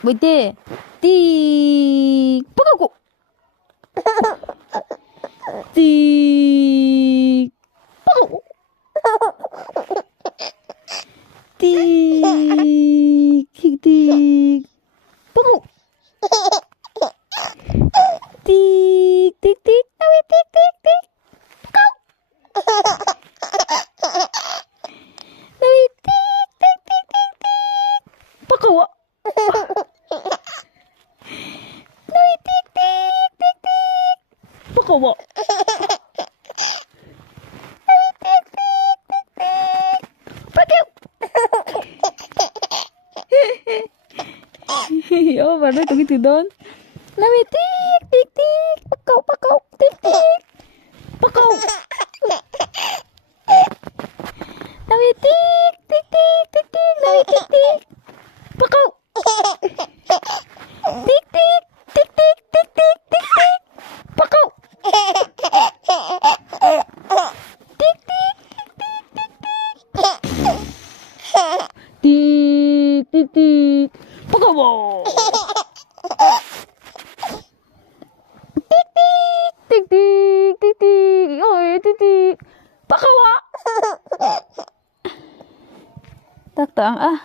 Buti. Tik. Pakaw. Tik. Pakaw. Tik. Tik. Pakaw. Tik. Tik. Tik. Nawi. Tik. Tik. Tik. Pakaw. Nawi. Tik. Tik. Tik. Tik. Tik. Pakaw. Nawi. Tik. Tik. Tik. Tik. Pakaw. Oh, baru itu gitu don. Nawi tik tik tik, pakau pakau tik tik, pakau. Nawi tik tik tik tik tik, nawi tik tik, pakau. Tik tik tik tik tik tik tik tik, pakau. Tik tik tik tik tik, pakau. Tik tik tik tik, oi tik tik, pakawa. Tak tang ah.